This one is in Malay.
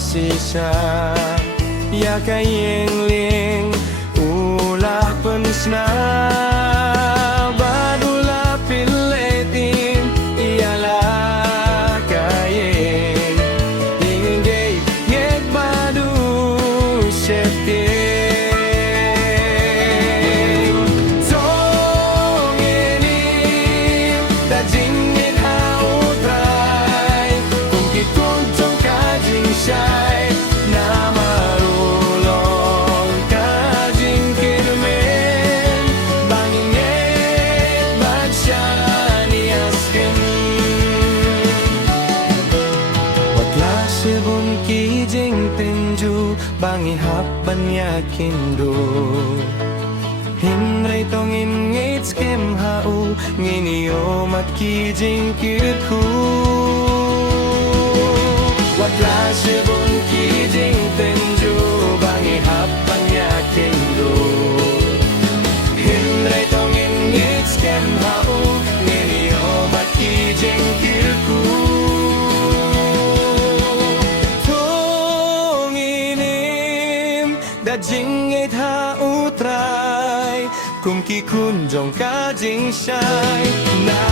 sisa ya kayeng ling ulah pensna badula piletin ialah kayeng ingin gay yek badu septi Sibun kijing tinju bangi hap banyakin do Hinray tong imngit skim hau nginio mat kijing kirku Watla sibun kijing tinju bangi hap banyakin do Hinray tong imngit skim hau nginio mat kijing kirku Jing ai tha utrai kum ki kun jong ka jing shai na